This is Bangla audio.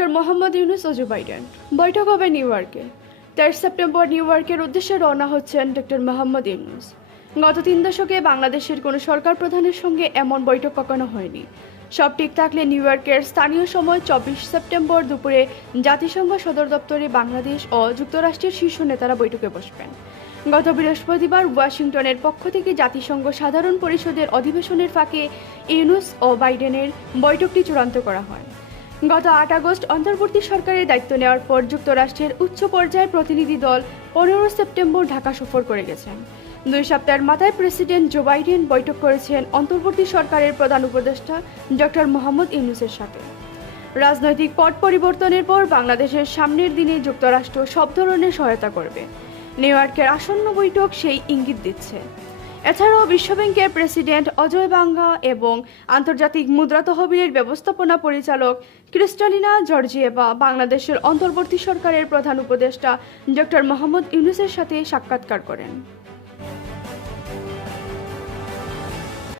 ডক্টর মোহাম্মদ ইউনূস ও জো বাইডেন বৈঠক হবে নিউ ইয়র্কে। 23 সেপ্টেম্বর নিউ ইয়র্কের উদ্দেশ্যে রওনা হচ্ছেন ডক্টর মোহাম্মদ ইউনূস। গত 3 দশকে বাংলাদেশের কোনো সরকার প্রধানের সঙ্গে এমন বৈঠক কখনো হয়নি। সব ঠিক থাকলে নিউ ইয়র্কের স্থানীয় সময় 24 সেপ্টেম্বর দুপুরে জাতিসংঘ সদর দপ্তরে বাংলাদেশ ও যুক্তরাষ্ট্রের শীর্ষ নেতারা বৈঠকে বসবেন। গত বৃহস্পতিবার ওয়াশিংটনের পক্ষ থেকে জাতিসংঘ সাধারণ পরিষদের অধিবেশনের ফাঁকে ইউনূস ও বাইডেনের বৈঠকটি চূড়ান্ত করা হয়। গত 8 আগস্ট অন্তর্বর্তী সরকারের দায়িত্ব নেওয়ার পর যুক্তরাষ্ট্রের উচ্চ পর্যায়ের প্রতিনিধি দল 15 সেপ্টেম্বর ঢাকা সফর করে গেছেন। 2 সপ্তাহের মাথায় প্রেসিডেন্ট জো বাইডেন বৈঠক করেছেন অন্তর্বর্তী সরকারের প্রধান উপদেষ্টা ডক্টর মোহাম্মদ ইউনূসের সাথে। রাজনৈতিক পট পরিবর্তনের পর বাংলাদেশের সামনের দিনে যুক্তরাষ্ট্র সব ধরনের সহায়তা করবে। নিউ ইয়র্কের আসন্ন বৈঠক সেই ইঙ্গিত দিচ্ছে। এছাড়াও বিশ্বব্যাংকের প্রেসিডেন্ট অজয় বাঙ্গা এবং আন্তর্জাতিক মুদ্রা তহবিলের ব্যবস্থাপনা পরিচালক ক্রিস্টালিনা জর্জিয়েভা বাংলাদেশের অন্তর্বর্তী সরকারের প্রধান উপদেষ্টা ডক্টর মোহাম্মদ ইউনূসের সাথে সাক্ষাৎকার করেন।